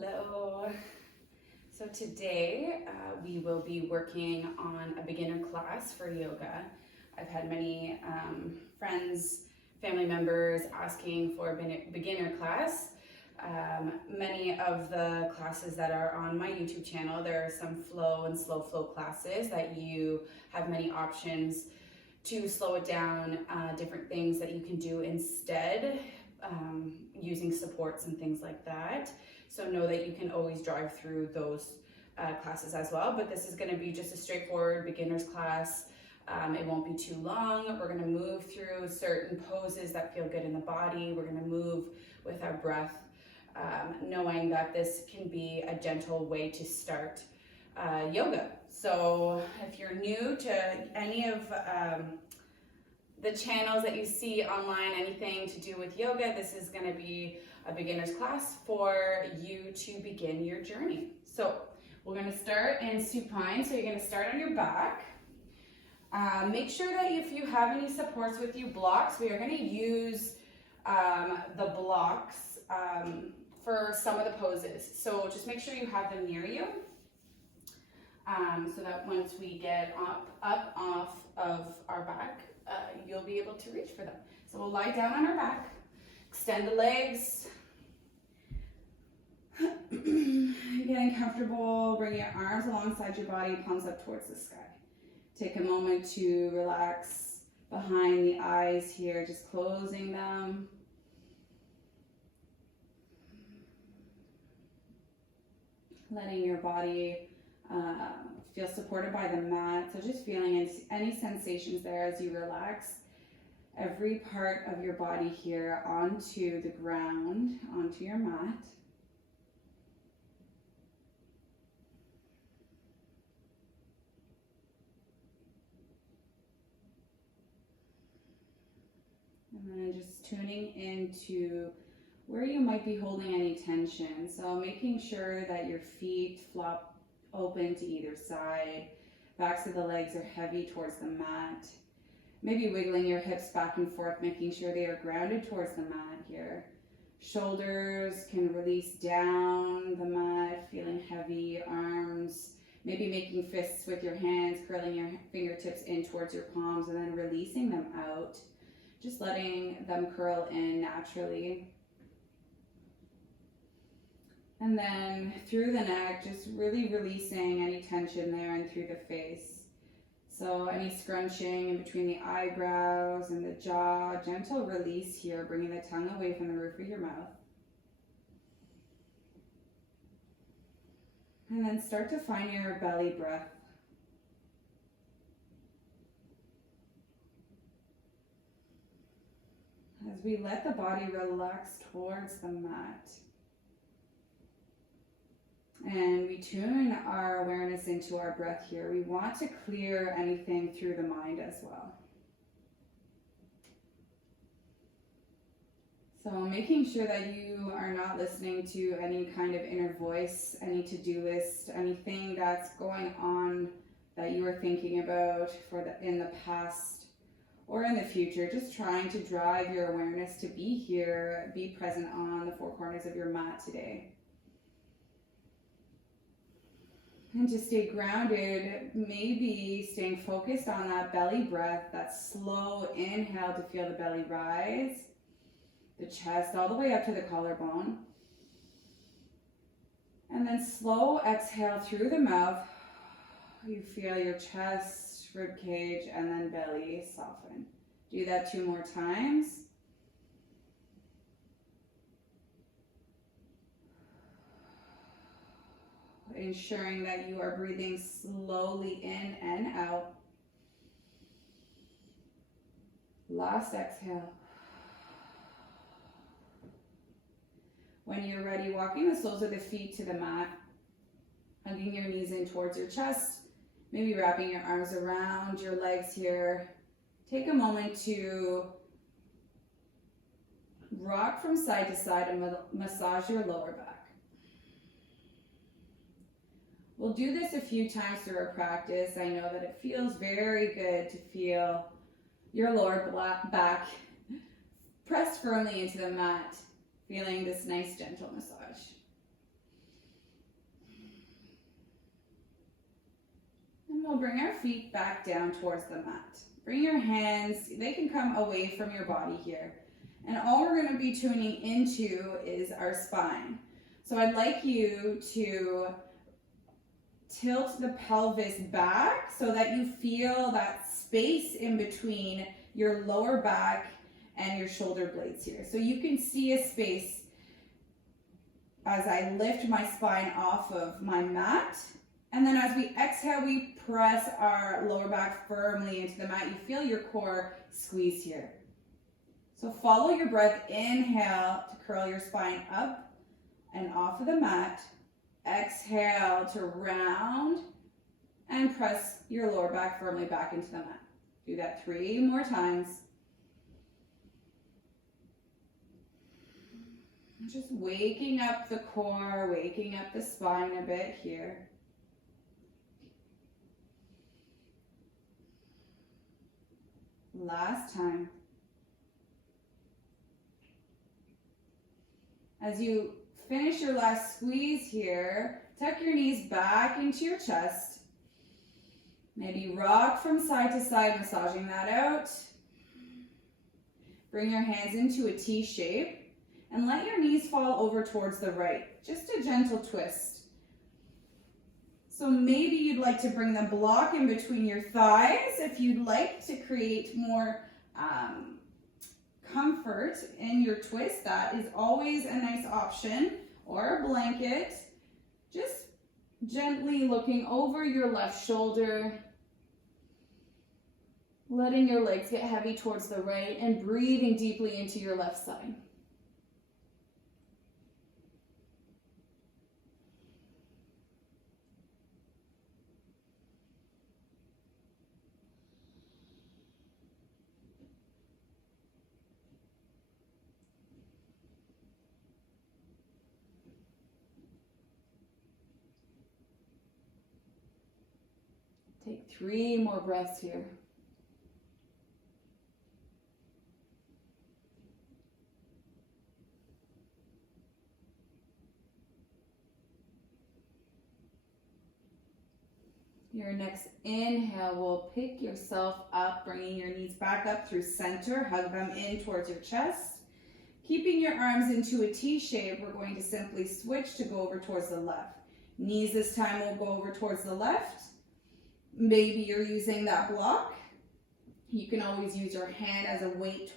Hello. So today we will be working on a beginner class for yoga. I've had many friends, family members asking for a beginner class. Many of the classes that are on my YouTube channel, there are some flow and slow flow classes that you have many options to slow it down, different things that you can do instead, using supports and things like that. So know that you can always drive through those classes as well, but this is going to be just a straightforward beginner's class. It won't be too long. We're going to move through certain poses that feel good in the body. We're going to move with our breath, knowing that this can be a gentle way to start yoga. So if you're new to any of the channels that you see online, anything to do with yoga, this is going to be a beginner's class for you to begin your journey. So we're going to start in supine. So you're going to start on your back. Make sure that if you have any supports with you, blocks, we are going to use the blocks for some of the poses. So just make sure you have them near you, so that once we get up off of our back, you'll be able to reach for them. So we'll lie down on our back, extend the legs, getting comfortable, bring your arms alongside your body, palms up towards the sky. Take a moment to relax behind the eyes here, just closing them. Letting your body feel supported by the mat. So just feeling any sensations there as you relax every part of your body here onto the ground, onto your mat. And then just tuning into where you might be holding any tension. So making sure that your feet flop open to either side. Backs of the legs are heavy towards the mat. Maybe wiggling your hips back and forth, making sure they are grounded towards the mat here. Shoulders can release down the mat, feeling heavy. Arms, maybe making fists with your hands, curling your fingertips in towards your palms and then releasing them out. Just letting them curl in naturally. And then through the neck, just really releasing any tension there and through the face. So any scrunching in between the eyebrows and the jaw, gentle release here, bringing the tongue away from the roof of your mouth. And then start to find your belly breath. As we let the body relax towards the mat. And we tune our awareness into our breath here. We want to clear anything through the mind as well. So making sure that you are not listening to any kind of inner voice, any to-do list, anything that's going on that you are thinking about in the past or in the future. Just trying to drive your awareness to be here, be present on the four corners of your mat today. And to stay grounded, maybe staying focused on that belly breath, that slow inhale to feel the belly rise, the chest all the way up to the collarbone. And then slow exhale through the mouth. You feel your chest, rib cage, and then belly soften. Do that 2 more times. Ensuring that you are breathing slowly in and out. Last exhale. When you're ready, walking the soles of the feet to the mat, hugging your knees in towards your chest, maybe wrapping your arms around your legs here. Take a moment to rock from side to side and massage your lower back. We'll do this a few times through our practice. I know that it feels very good to feel your lower back pressed firmly into the mat, feeling this nice gentle massage. we'll bring our feet back down towards the mat. Bring your hands, they can come away from your body here. And all we're going to be tuning into is our spine. So I'd like you to tilt the pelvis back so that you feel that space in between your lower back and your shoulder blades here. So you can see a space as I lift my spine off of my mat. And then as we exhale, we press our lower back firmly into the mat. You feel your core squeeze here. So follow your breath. Inhale to curl your spine up and off of the mat. Exhale to round and press your lower back firmly back into the mat. Do that 3 more times. Just waking up the core, waking up the spine a bit here. Last time. As you finish your last squeeze here, tuck your knees back into your chest. Maybe rock from side to side, massaging that out. Bring your hands into a T shape and let your knees fall over towards the right. Just a gentle twist. So maybe you'd like to bring the block in between your thighs if you'd like to create more comfort in your twist. That is always a nice option. Or a blanket. Just gently looking over your left shoulder. Letting your legs get heavy towards the right and breathing deeply into your left side. Take 3 more breaths here. Your next inhale will pick yourself up, bringing your knees back up through center. Hug them in towards your chest. Keeping your arms into a T shape, we're going to simply switch to go over towards the left. Knees this time will go over towards the left. Maybe you're using that block. You can always use your hand as a weight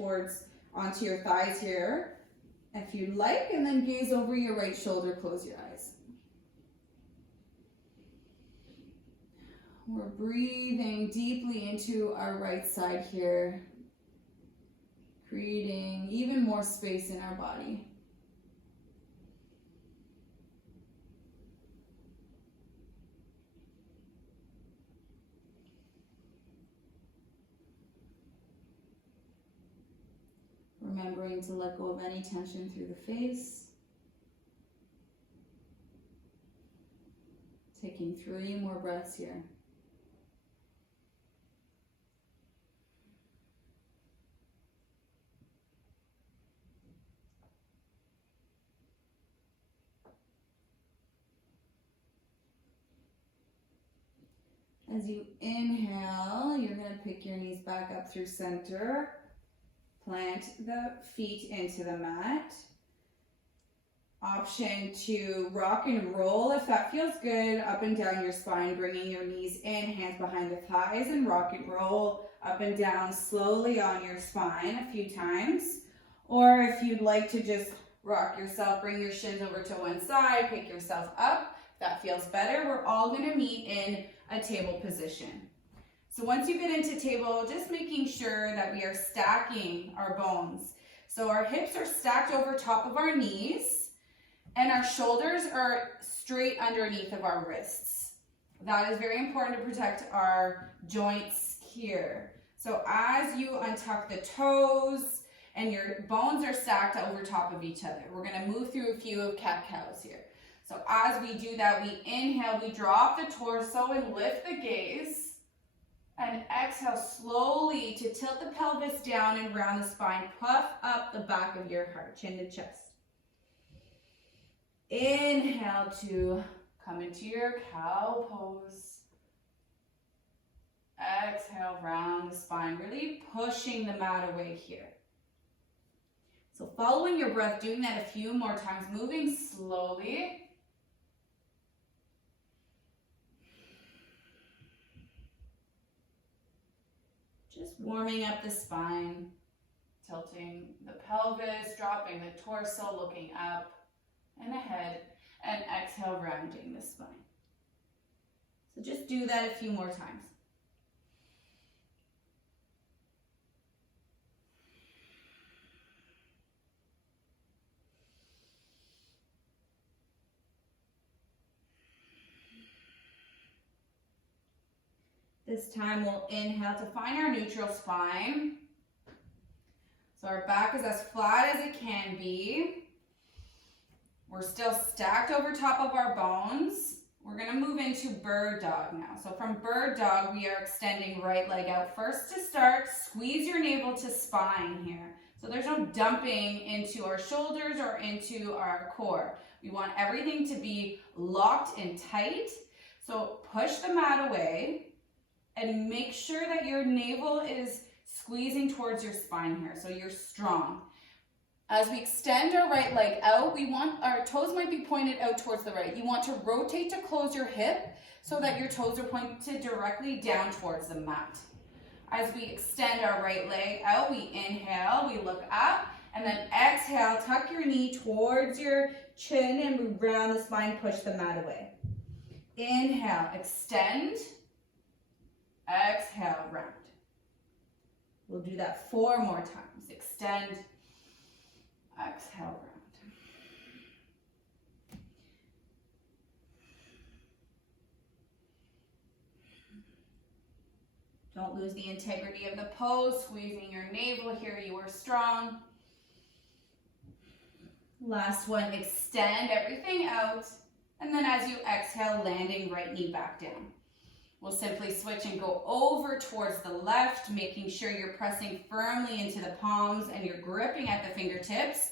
onto your thighs here if you'd like, and then gaze over your right shoulder, close your eyes. We're breathing deeply into our right side here, creating even more space in our body. Remembering to let go of any tension through the face. Taking 3 more breaths here. As you inhale, you're going to pick your knees back up through center. Plant the feet into the mat. Option to rock and roll if that feels good, up and down your spine, bringing your knees in, hands behind the thighs, and rock and roll up and down slowly on your spine a few times. Or if you'd like to just rock yourself, bring your shins over to one side, pick yourself up. If that feels better, we're all going to meet in a table position. So once you get into table, just making sure that we are stacking our bones. So our hips are stacked over top of our knees and our shoulders are straight underneath of our wrists. That is very important to protect our joints here. So as you untuck the toes and your bones are stacked over top of each other, we're going to move through a few of cat-cows here. So as we do that, we inhale, we drop the torso and lift the gaze. And exhale slowly to tilt the pelvis down and round the spine. Puff up the back of your heart, chin to chest. Inhale to come into your cow pose. Exhale, round the spine, really pushing the mat away here. So following your breath, doing that a few more times, moving slowly. Just warming up the spine, tilting the pelvis, dropping the torso, looking up and ahead, and exhale, rounding the spine. So just do that a few more times. This time we'll inhale to find our neutral spine. So our back is as flat as it can be. We're still stacked over top of our bones. We're gonna move into bird dog now. So from bird dog, we are extending right leg out. First to start, squeeze your navel to spine here. So there's no dumping into our shoulders or into our core. We want everything to be locked and tight. So push the mat away and make sure that your navel is squeezing towards your spine here, so you're strong. As we extend our right leg out, we want our toes might be pointed out towards the right. You want to rotate to close your hip so that your toes are pointed directly down towards the mat. As we extend our right leg out, we inhale, we look up, and then exhale, tuck your knee towards your chin and move around the spine, push the mat away. Inhale, extend. Exhale, round. We'll do that 4 more times. Extend, exhale, round. Don't lose the integrity of the pose, squeezing your navel here, you are strong. Last one, extend everything out, and then as you exhale, landing right knee back down. We'll simply switch and go over towards the left, making sure you're pressing firmly into the palms and you're gripping at the fingertips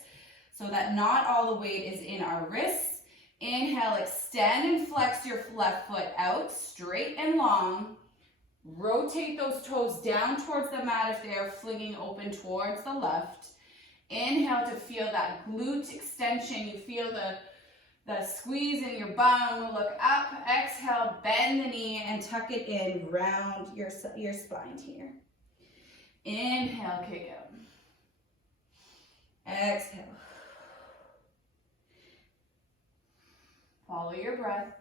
so that not all the weight is in our wrists. Inhale, extend and flex your left foot out, straight and long. Rotate those toes down towards the mat if they are flinging open towards the left. Inhale to feel that glute extension. You feel the squeeze in your bum. Look up, exhale, bend the knee and tuck it in, round your spine here. Inhale, kick out. Exhale. Follow your breath.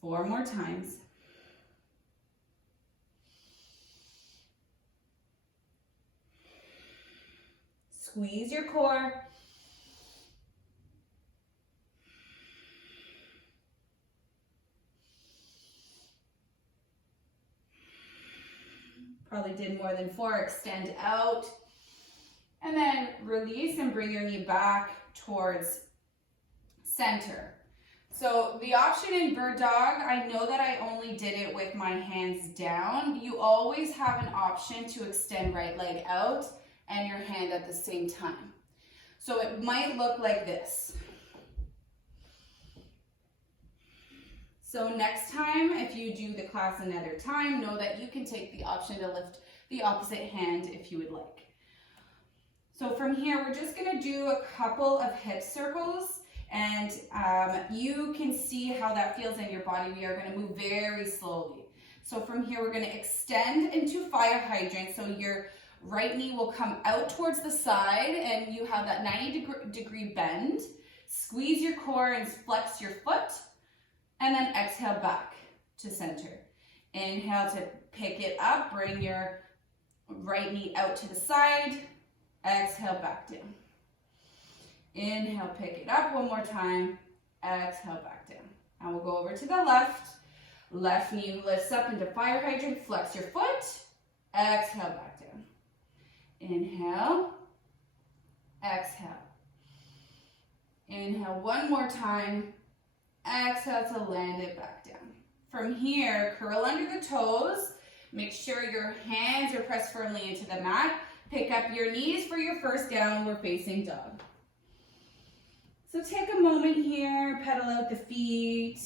4 more times. Squeeze your core. Probably did more than 4. Extend out. And then release and bring your knee back towards center. So the option in bird dog, I know that I only did it with my hands down. You always have an option to extend right leg out and your hand at the same time. So it might look like this. So next time, if you do the class another time, know that you can take the option to lift the opposite hand if you would like. So from here, we're just gonna do a couple of hip circles and you can see how that feels in your body. We are gonna move very slowly. So from here, we're gonna extend into fire hydrant. So your right knee will come out towards the side and you have that 90-degree bend. Squeeze your core and flex your foot. And then exhale back to center. Inhale to pick it up, bring your right knee out to the side. Exhale back down. Inhale, pick it up 1 more time. Exhale back down. Now we'll go over to the left. Left knee lifts up into fire hydrant, flex your foot. Exhale back down. Inhale. Exhale. Inhale 1 more time. Exhale to land it back down. From here, curl under the toes. Make sure your hands are pressed firmly into the mat. Pick up your knees for your first downward facing dog. So take a moment here, pedal out the feet.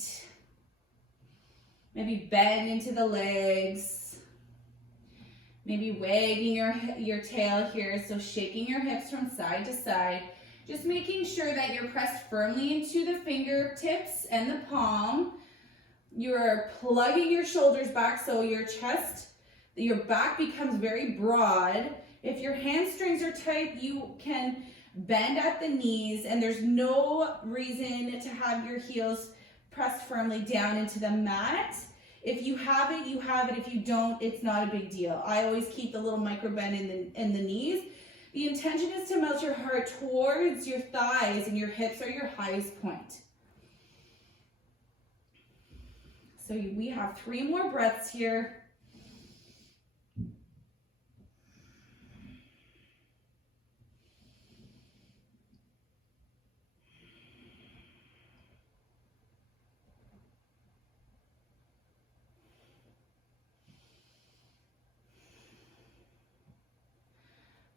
Maybe bend into the legs. Maybe wagging your tail here, so shaking your hips from side to side. Just making sure that you're pressed firmly into the fingertips and the palm. You're plugging your shoulders back so your chest, your back becomes very broad. If your hamstrings are tight, you can bend at the knees, and there's no reason to have your heels pressed firmly down into the mat. If you have it, you have it. If you don't, it's not a big deal. I always keep the little micro bend in the knees. The intention is to melt your heart towards your thighs, and your hips are your highest point. So we have 3 more breaths here.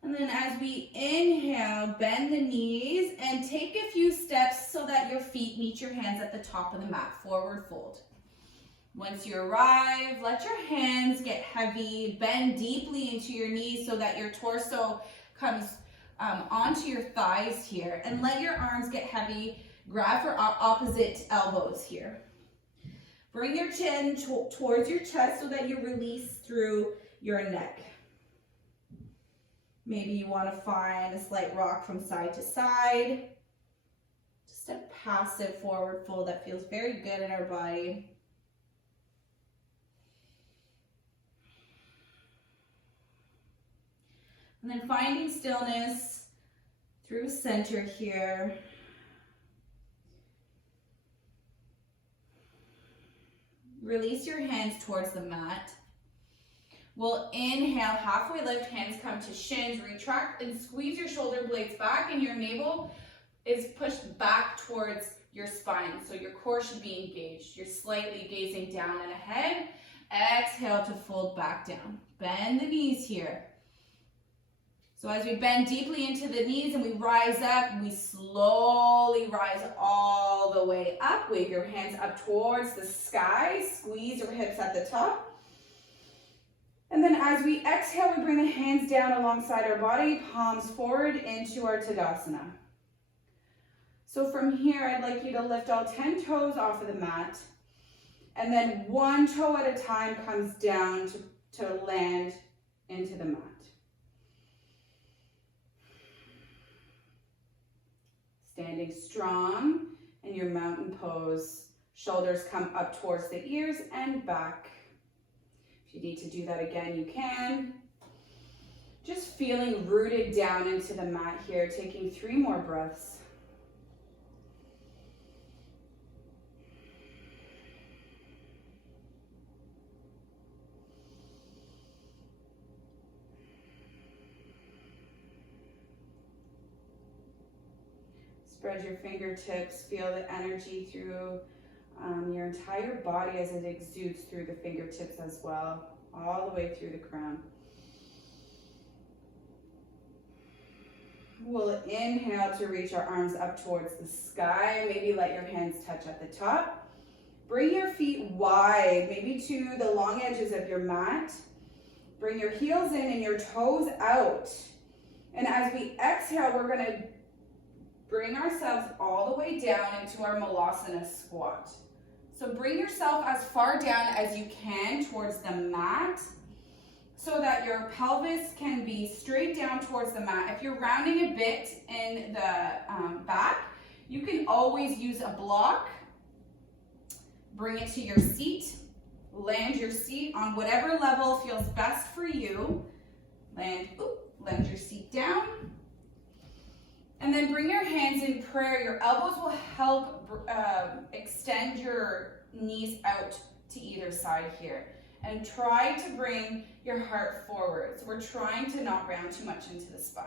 And then as we inhale, bend the knees and take a few steps so that your feet meet your hands at the top of the mat, forward fold. Once you arrive, let your hands get heavy, bend deeply into your knees so that your torso comes onto your thighs here, and let your arms get heavy. Grab for opposite elbows here. Bring your chin towards your chest so that you release through your neck. Maybe you want to find a slight rock from side to side. Just a passive forward fold that feels very good in our body. And then finding stillness through center here. Release your hands towards the mat. We'll inhale, halfway lift, hands come to shins, retract and squeeze your shoulder blades back, and your navel is pushed back towards your spine. So your core should be engaged. You're slightly gazing down and ahead. Exhale to fold back down. Bend the knees here. So as we bend deeply into the knees and we rise up, we slowly rise all the way up. Wave your hands up towards the sky. Squeeze your hips at the top. And then as we exhale, we bring the hands down alongside our body, palms forward into our Tadasana. So from here, I'd like you to lift all 10 toes off of the mat. And then 1 toe at a time comes down to land into the mat. Standing strong in your mountain pose. Shoulders come up towards the ears and back. If you need to do that again, you can. Just feeling rooted down into the mat here, taking 3 more breaths. Spread your fingertips, feel the energy through your entire body as it exudes through the fingertips as well, all the way through the crown. We'll inhale to reach our arms up towards the sky. Maybe let your hands touch at the top. Bring your feet wide, maybe to the long edges of your mat. Bring your heels in and your toes out. And as we exhale, we're going to bring ourselves all the way down into our Malasana squat. So bring yourself as far down as you can towards the mat so that your pelvis can be straight down towards the mat. If you're rounding a bit in the back, you can always use a block. Bring it to your seat. Land your seat on whatever level feels best for you. Land your seat down. And then bring your hands in prayer. Your elbows will help extend your knees out to either side here. And try to bring your heart forward. So we're trying to not round too much into the spine.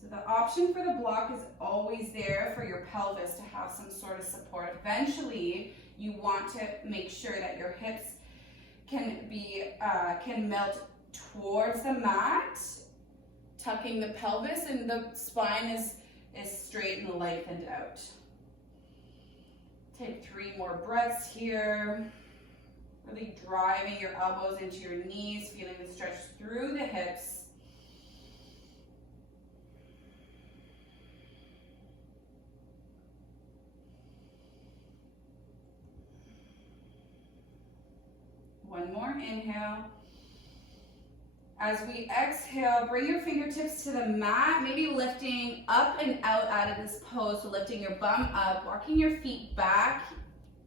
So the option for the block is always there for your pelvis to have some sort of support. Eventually, you want to make sure that your hips can melt towards the mat, tucking the pelvis, and the spine is straight and lengthened out. Take 3 more breaths here. Really driving your elbows into your knees, feeling the stretch through the hips. One more inhale. As we exhale, bring your fingertips to the mat, maybe lifting up and out of this pose, so lifting your bum up, walking your feet back,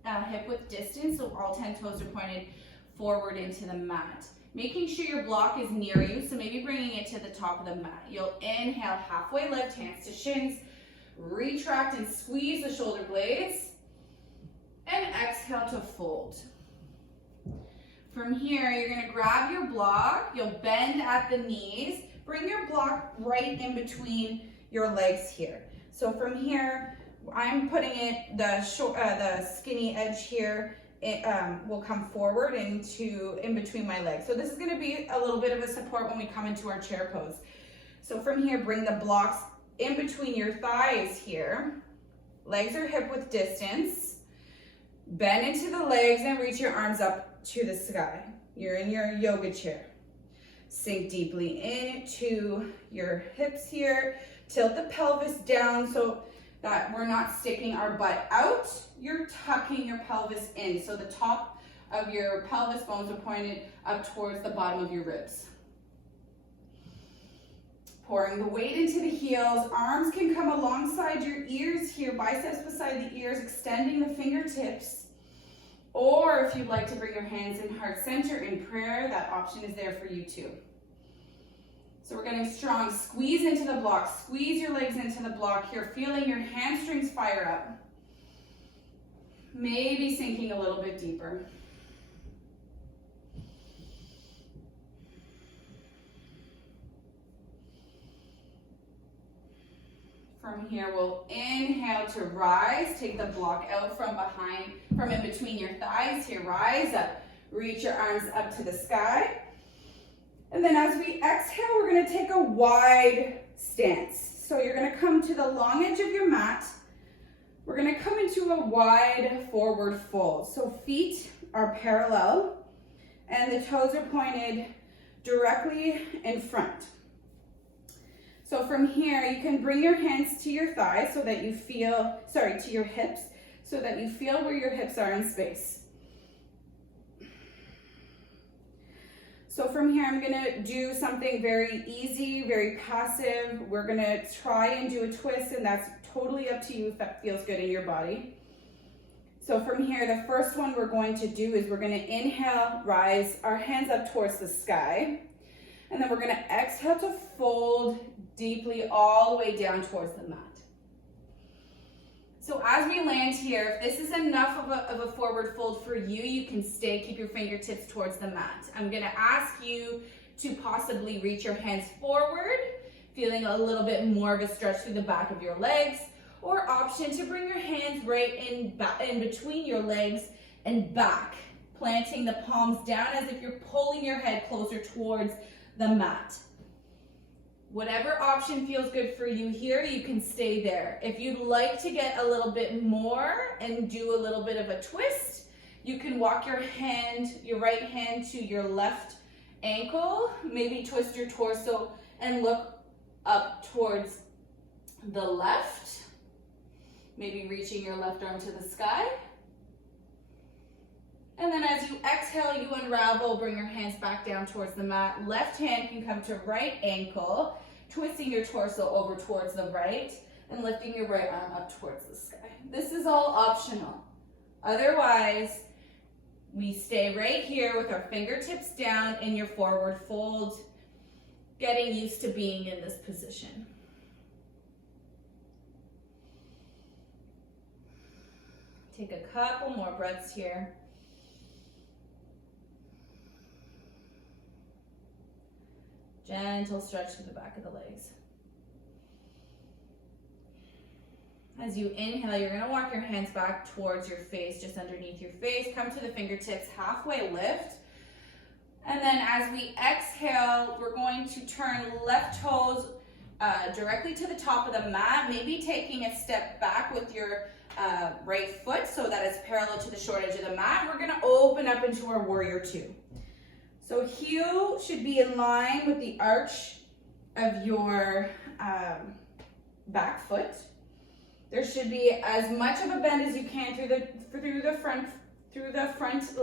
hip width distance, so all 10 toes are pointed forward into the mat. Making sure your block is near you, so maybe bringing it to the top of the mat. You'll inhale, halfway lift, hands to shins, retract and squeeze the shoulder blades, and exhale to fold. From here, you're gonna grab your block, you'll bend at the knees, bring your block right in between your legs here. So from here, I'm putting it, the skinny edge here, it will come forward in between my legs. So this is gonna be a little bit of a support when we come into our chair pose. So from here, bring the blocks in between your thighs here. Legs are hip width distance. Bend into the legs and reach your arms up to the sky. You're in your yoga chair. Sink deeply into your hips here. Tilt the pelvis down so that we're not sticking our butt out. You're tucking your pelvis in. So the top of your pelvis bones are pointed up towards the bottom of your ribs. Pouring the weight into the heels. Arms can come alongside your ears here. Biceps beside the ears, extending the fingertips. Or if you'd like to bring your hands in heart center in prayer, that option is there for you too. So we're getting strong. Squeeze into the block. Squeeze your legs into the block here, feeling your hamstrings fire up. Maybe sinking a little bit deeper. From here, we'll inhale to rise. Take the block out from in between your thighs here. Rise up. Reach your arms up to the sky. And then as we exhale, we're going to take a wide stance. So you're going to come to the long edge of your mat. We're going to come into a wide forward fold. So feet are parallel and the toes are pointed directly in front. So from here, you can bring your hands to your thighs so that you feel, to your hips, so that you feel where your hips are in space. So from here, I'm gonna do something very easy, very passive. We're gonna try and do a twist, and that's totally up to you if that feels good in your body. So from here, the first one we're going to do is we're gonna inhale, rise our hands up towards the sky. And then we're gonna exhale to fold deeply all the way down towards the mat. So as we land here, if this is enough of a forward fold for you, you can stay, keep your fingertips towards the mat. I'm gonna ask you to possibly reach your hands forward, feeling a little bit more of a stretch through the back of your legs, or option to bring your hands right in between your legs and back, planting the palms down as if you're pulling your head closer towards the mat. Whatever option feels good for you here, you can stay there. If you'd like to get a little bit more and do a little bit of a twist, you can walk your right hand to your left ankle, maybe twist your torso and look up towards the left, maybe reaching your left arm to the sky. And then as you exhale, you unravel, bring your hands back down towards the mat. Left hand can come to right ankle, twisting your torso over towards the right and lifting your right arm up towards the sky. This is all optional. Otherwise, we stay right here with our fingertips down in your forward fold, getting used to being in this position. Take a couple more breaths here. Gentle stretch to the back of the legs. As you inhale, you're gonna walk your hands back towards your face, just underneath your face. Come to the fingertips, halfway lift. And then as we exhale, we're going to turn left toes directly to the top of the mat, maybe taking a step back with your right foot so that it's parallel to the short edge of the mat. We're gonna open up into our warrior two. So heel should be in line with the arch of your back foot. There should be as much of a bend as you can through the front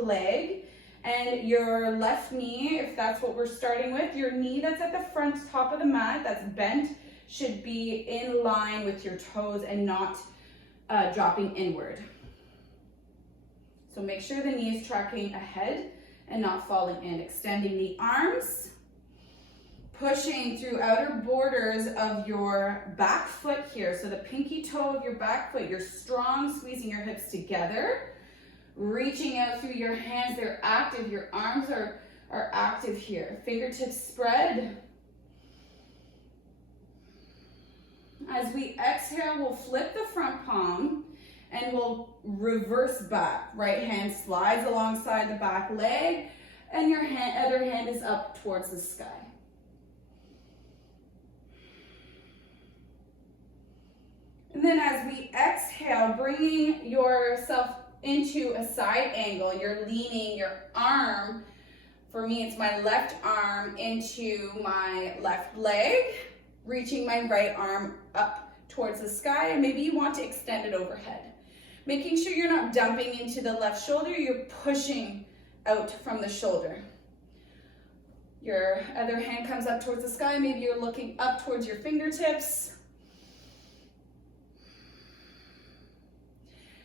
leg, and your left knee, if that's what we're starting with, your knee that's at the front top of the mat, that's bent, should be in line with your toes and not dropping inward. So make sure the knee is tracking ahead and not falling in. Extending the arms, pushing through outer borders of your back foot here. So the pinky toe of your back foot, you're strong, squeezing your hips together, reaching out through your hands, they're active, your arms are active here. Fingertips spread. As we exhale, we'll flip the front palm and we'll reverse back. Right hand slides alongside the back leg and your other hand is up towards the sky. And then as we exhale, bringing yourself into a side angle, you're leaning your arm, for me it's my left arm, into my left leg, reaching my right arm up towards the sky, and maybe you want to extend it overhead. Making sure you're not dumping into the left shoulder, you're pushing out from the shoulder. Your other hand comes up towards the sky, maybe you're looking up towards your fingertips.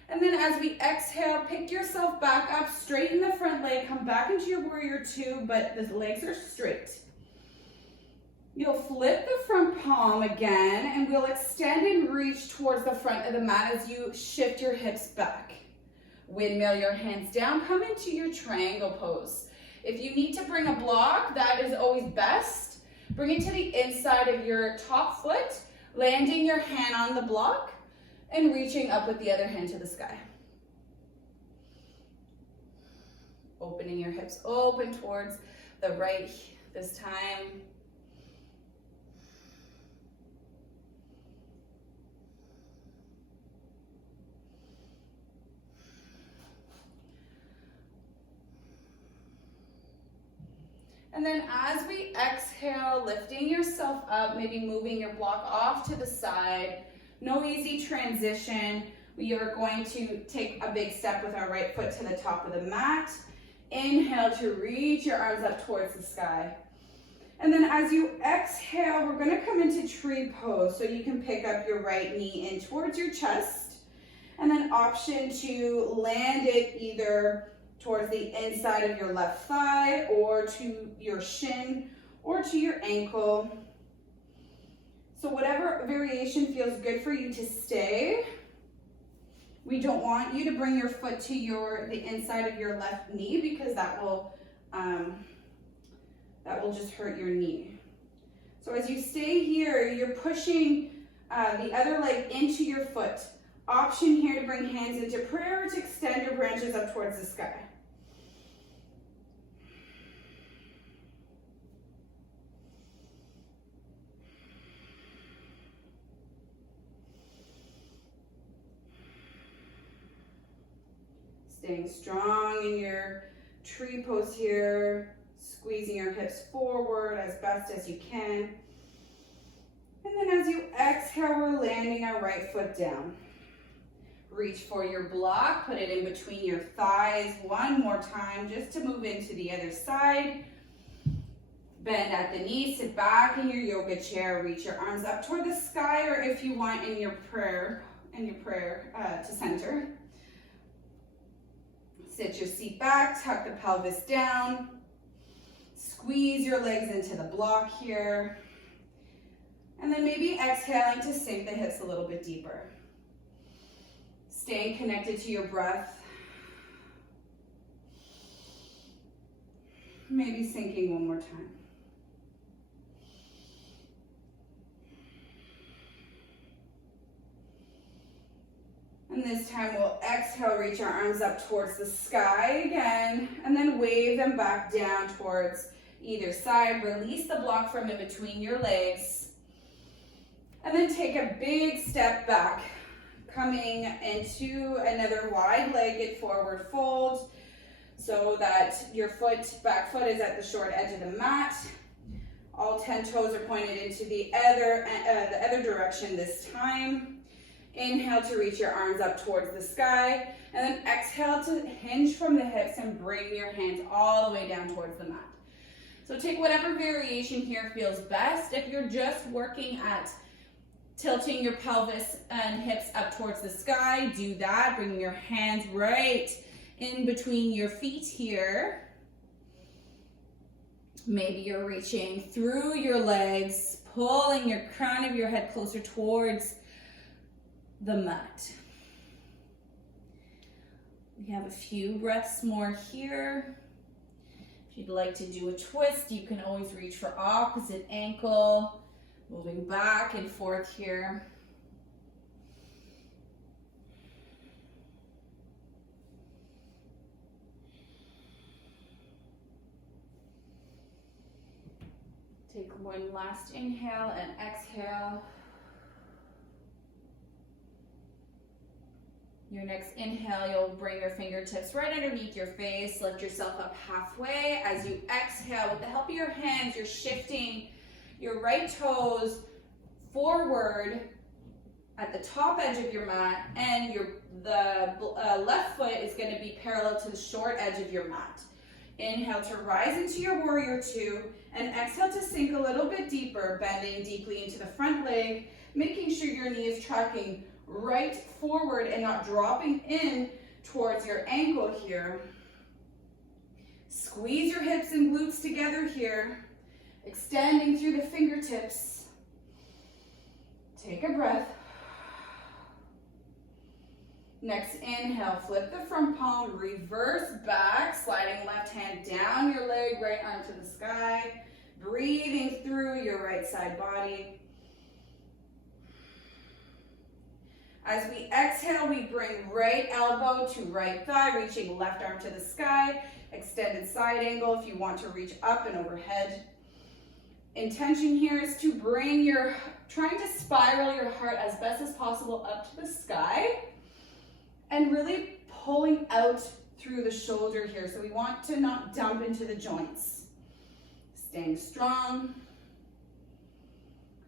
And then as we exhale, pick yourself back up, straighten the front leg, come back into your warrior two, but the legs are straight. You'll flip the front palm again, and we'll extend and reach towards the front of the mat as you shift your hips back. Windmill your hands down, come into your triangle pose. If you need to bring a block, that is always best. Bring it to the inside of your top foot, landing your hand on the block, and reaching up with the other hand to the sky. Opening your hips open towards the right this time. And then as we exhale, lifting yourself up, maybe moving your block off to the side. No easy transition. We are going to take a big step with our right foot to the top of the mat. Inhale to reach your arms up towards the sky. And then as you exhale, we're gonna come into tree pose. So you can pick up your right knee in towards your chest. And then option to land it either towards the inside of your left thigh or to your shin or to your ankle. So whatever variation feels good for you to stay. We don't want you to bring your foot to the inside of your left knee because that will just hurt your knee. So as you stay here, you're pushing the other leg into your foot. Option here to bring hands into prayer or to extend your branches up towards the sky. Staying strong in your tree pose here, squeezing your hips forward as best as you can. And then as you exhale, we're landing our right foot down. Reach for your block, put it in between your thighs one more time just to move into the other side. Bend at the knees, sit back in your yoga chair, reach your arms up toward the sky, or if you want in your prayer to center. Sit your seat back, tuck the pelvis down, squeeze your legs into the block here, and then maybe exhaling to sink the hips a little bit deeper. Staying connected to your breath. Maybe sinking one more time. And this time we'll exhale, reach our arms up towards the sky again, and then wave them back down towards either side. Release the block from in between your legs. And then take a big step back. coming into another wide-legged forward fold so that your back foot is at the short edge of the mat. All 10 toes are pointed into the other direction this time. Inhale to reach your arms up towards the sky, and then exhale to hinge from the hips and bring your hands all the way down towards the mat. So take whatever variation here feels best. If you're just working at tilting your pelvis and hips up towards the sky, do that. Bring your hands right in between your feet here. Maybe you're reaching through your legs, pulling your crown of your head closer towards the mat. We have a few breaths more here. If you'd like to do a twist, you can always reach for opposite ankle, moving back and forth here. Take one last inhale and exhale. Your next inhale, you'll bring your fingertips right underneath your face, lift yourself up halfway. As you exhale, with the help of your hands, you're shifting your right toes forward at the top edge of your mat, and the left foot is going to be parallel to the short edge of your mat. Inhale to rise into your warrior two, and exhale to sink a little bit deeper, bending deeply into the front leg, making sure your knee is tracking right forward and not dropping in towards your ankle here. Squeeze your hips and glutes together here, extending through the fingertips. Take a breath. Next inhale, flip the front palm, reverse back, sliding left hand down your leg, right arm to the sky, breathing through your right side body. As we exhale, we bring right elbow to right thigh, reaching left arm to the sky, extended side angle if you want to reach up and overhead. Intention here is to trying to spiral your heart as best as possible up to the sky and really pulling out through the shoulder here. So we want to not dump into the joints. Staying strong.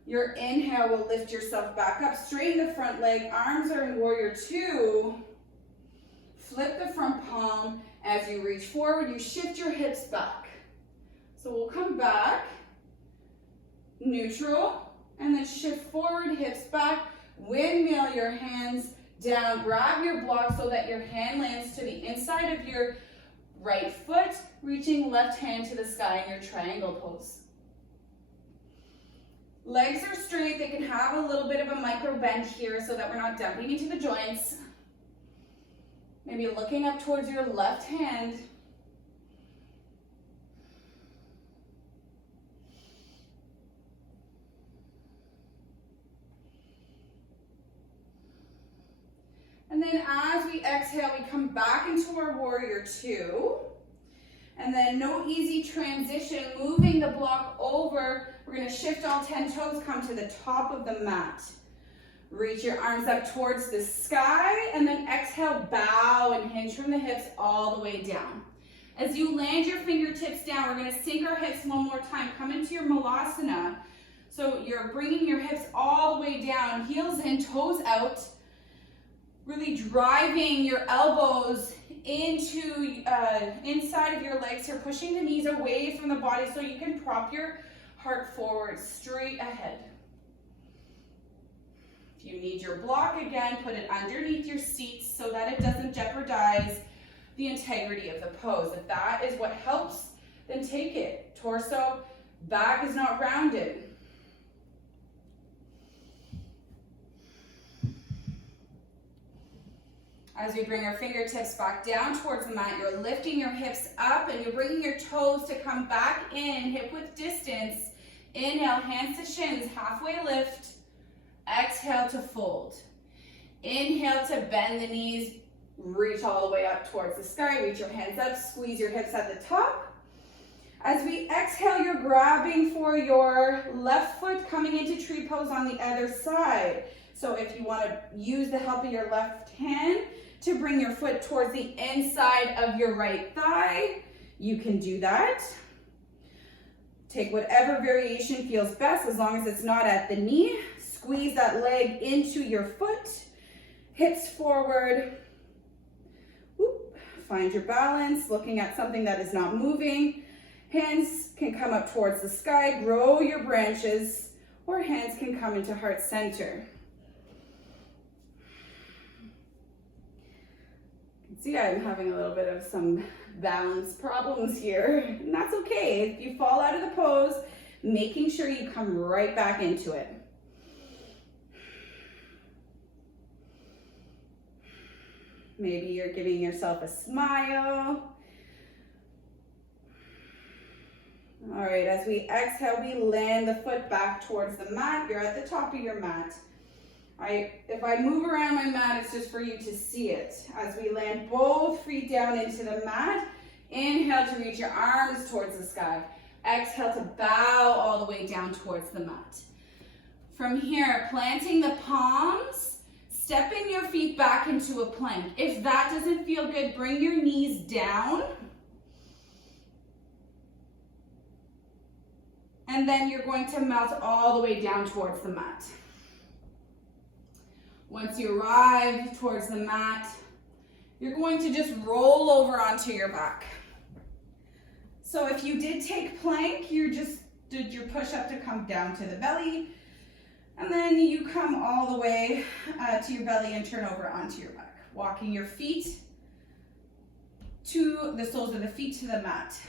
Your inhale will lift yourself back up, straighten the front leg, arms are in warrior two. Flip the front palm. As you reach forward, you shift your hips back. So we'll come back, neutral, and then shift forward, hips back, windmill your hands down, grab your block so that your hand lands to the inside of your right foot, reaching left hand to the sky in your triangle pose. Legs are straight, they can have a little bit of a micro bend here so that we're not dumping into the joints. Maybe looking up towards your left hand. And then as we exhale, we come back into our warrior two. And then no easy transition, moving the block over. We're going to shift all 10 toes, come to the top of the mat. Reach your arms up towards the sky, and then exhale, bow and hinge from the hips all the way down. As you land your fingertips down, we're going to sink our hips one more time. Come into your malasana. So you're bringing your hips all the way down, heels in, toes out. Really driving your elbows into inside of your legs here, pushing the knees away from the body so you can prop your heart forward, straight ahead. If you need your block, again, put it underneath your seat so that it doesn't jeopardize the integrity of the pose. If that is what helps, then take it. Torso, back is not rounded. As we bring our fingertips back down towards the mat, you're lifting your hips up and you're bringing your toes to come back in, hip width distance. Inhale, hands to shins, halfway lift. Exhale to fold. Inhale to bend the knees, reach all the way up towards the sky, reach your hands up, squeeze your hips at the top. As we exhale, you're grabbing for your left foot, coming into tree pose on the other side. So if you want to use the help of your left hand to bring your foot towards the inside of your right thigh, you can do that. Take whatever variation feels best as long as it's not at the knee. Squeeze that leg into your foot, hips forward. Whoop. Find your balance, looking at something that is not moving. Hands can come up towards the sky, grow your branches, or hands can come into heart center. See, I'm having a little bit of some balance problems here, and that's okay. If you fall out of the pose, making sure you come right back into it. Maybe you're giving yourself a smile. All right, as we exhale, we land the foot back towards the mat. You're at the top of your mat. If I move around my mat, it's just for you to see it. As we land both feet down into the mat, inhale to reach your arms towards the sky. Exhale to bow all the way down towards the mat. From here, planting the palms, stepping your feet back into a plank. If that doesn't feel good, bring your knees down. And then you're going to melt all the way down towards the mat. Once you arrive towards the mat, you're going to just roll over onto your back. So if you did take plank, you just did your push up to come down to the belly, and then you come all the way to your belly and turn over onto your back. Walking your feet to the soles of the feet to the mat.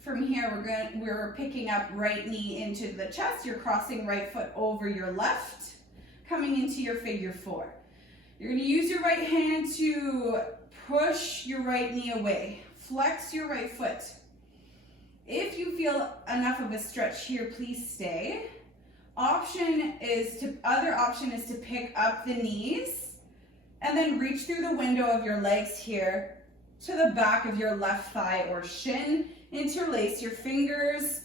From here, we're picking up right knee into the chest. You're crossing right foot over your left, coming into your figure four. You're going to use your right hand to push your right knee away. Flex your right foot. If you feel enough of a stretch here, please stay. Other option is to pick up the knees and then reach through the window of your legs here to the back of your left thigh or shin. Interlace your fingers.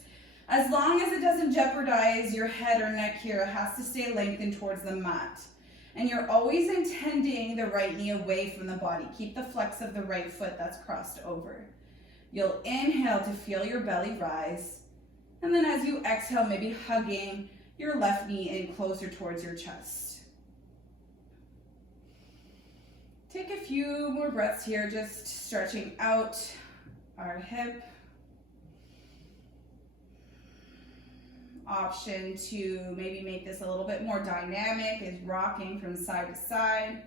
As long as it doesn't jeopardize your head or neck here, it has to stay lengthened towards the mat. And you're always intending the right knee away from the body. Keep the flex of the right foot that's crossed over. You'll inhale to feel your belly rise. And then as you exhale, maybe hugging your left knee in closer towards your chest. Take a few more breaths here, just stretching out our hip. Option to maybe make this a little bit more dynamic is rocking from side to side.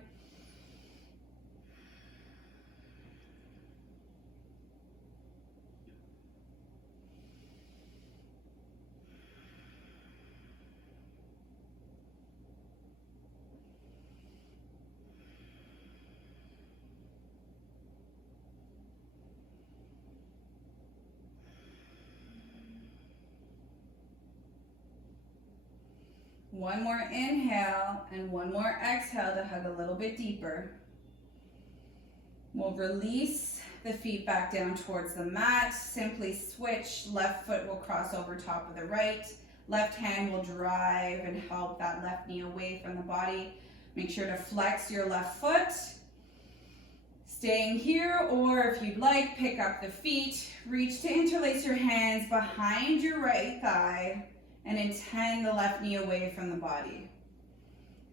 One more inhale and one more exhale to hug a little bit deeper. We'll release the feet back down towards the mat. Simply switch. Left foot will cross over top of the right. Left hand will drive and help that left knee away from the body. Make sure to flex your left foot. Staying here, or if you'd like, pick up the feet. Reach to interlace your hands behind your right thigh. And intend the left knee away from the body.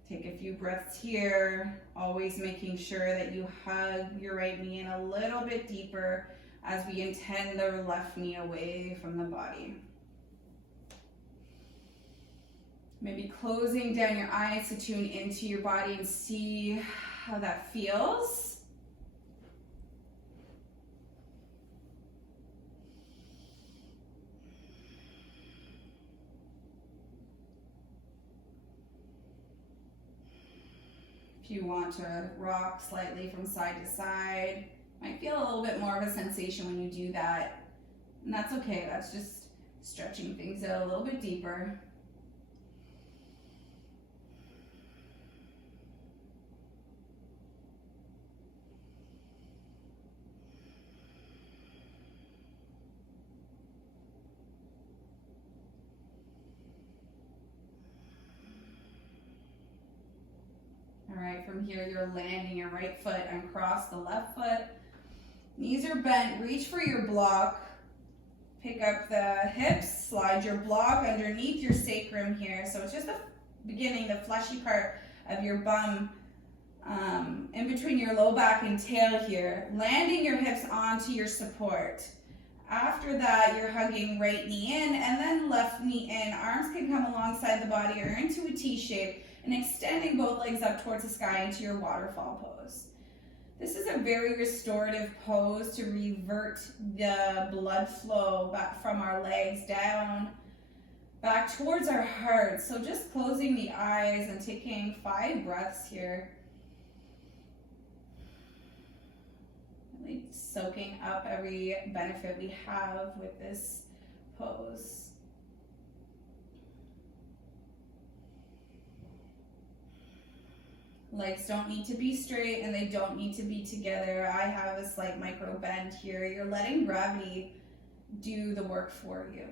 Take a few breaths here, always making sure that you hug your right knee in a little bit deeper as we intend the left knee away from the body. Maybe closing down your eyes to tune into your body and see how that feels. If you want to rock slightly from side to side, might feel a little bit more of a sensation when you do that. And that's okay, that's just stretching things out a little bit deeper. here, you're landing your right foot across the left foot. Knees are bent, reach for your block. Pick up the hips, slide your block underneath your sacrum here. So it's just the beginning, the fleshy part of your bum, in between your low back and tail here. Landing your hips onto your support. After that, you're hugging right knee in and then left knee in. Arms can come alongside the body or into a T shape and extending both legs up towards the sky into your waterfall pose. This is a very restorative pose to revert the blood flow back from our legs down, back towards our heart. So just closing the eyes and taking 5 breaths here. Really soaking up every benefit we have with this pose. Legs don't need to be straight and they don't need to be together. I have a slight micro bend here. You're letting gravity do the work for you.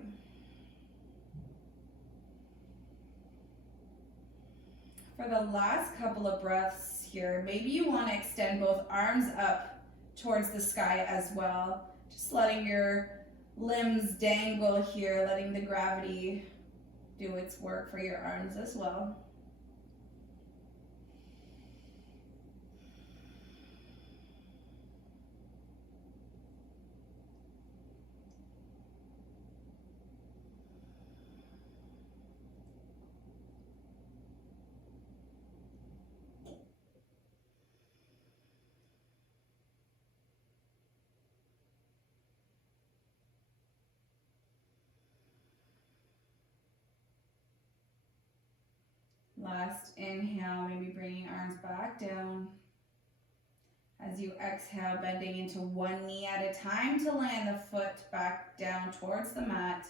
For the last couple of breaths here, maybe you want to extend both arms up towards the sky as well. Just letting your limbs dangle here, letting the gravity do its work for your arms as well. Last inhale, maybe bringing arms back down. As you exhale, bending into one knee at a time to land the foot back down towards the mat.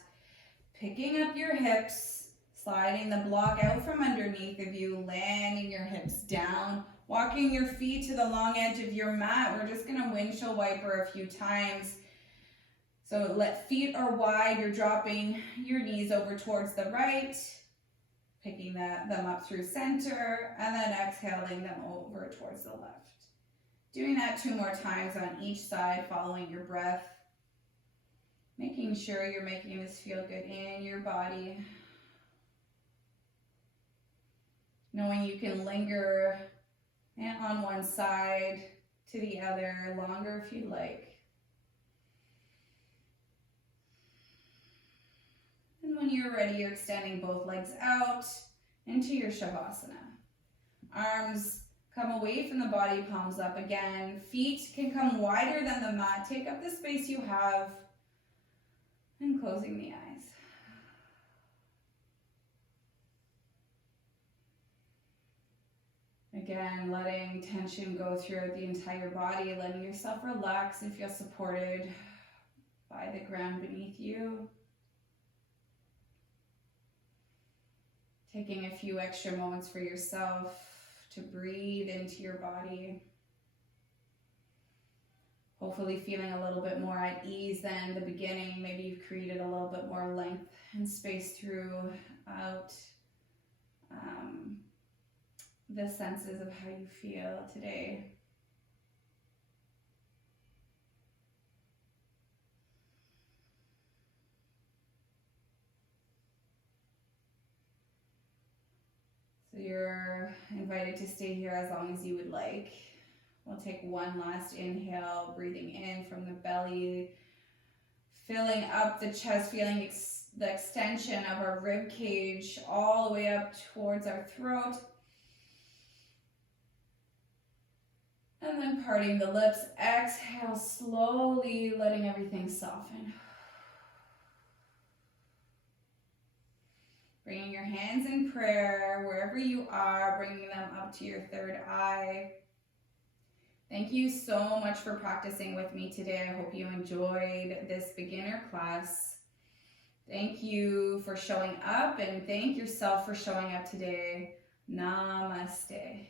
Picking up your hips, sliding the block out from underneath of you, landing your hips down, walking your feet to the long edge of your mat. We're just gonna windshield wiper a few times. So feet are wide, you're dropping your knees over towards the right, picking them up through center, and then exhaling them over towards the left. Doing that 2 more times on each side, following your breath. Making sure you're making this feel good in your body. Knowing you can linger on one side to the other longer if you'd like. And when you're ready, you're extending both legs out into your Shavasana. Arms come away from the body, palms up again. Feet can come wider than the mat. Take up the space you have. And closing the eyes. Again, letting tension go throughout the entire body, letting yourself relax and feel supported by the ground beneath you. Taking a few extra moments for yourself to breathe into your body. Hopefully feeling a little bit more at ease than the beginning. Maybe you've created a little bit more length and space throughout the senses of how you feel today. So you're invited to stay here as long as you would like. We'll take one last inhale, breathing in from the belly, filling up the chest, feeling the extension of our rib cage all the way up towards our throat. And then parting the lips, exhale slowly, letting everything soften. Bringing your hands in prayer, wherever you are, bringing them up to your third eye. Thank you so much for practicing with me today. I hope you enjoyed this beginner class. Thank you for showing up and thank yourself for showing up today. Namaste.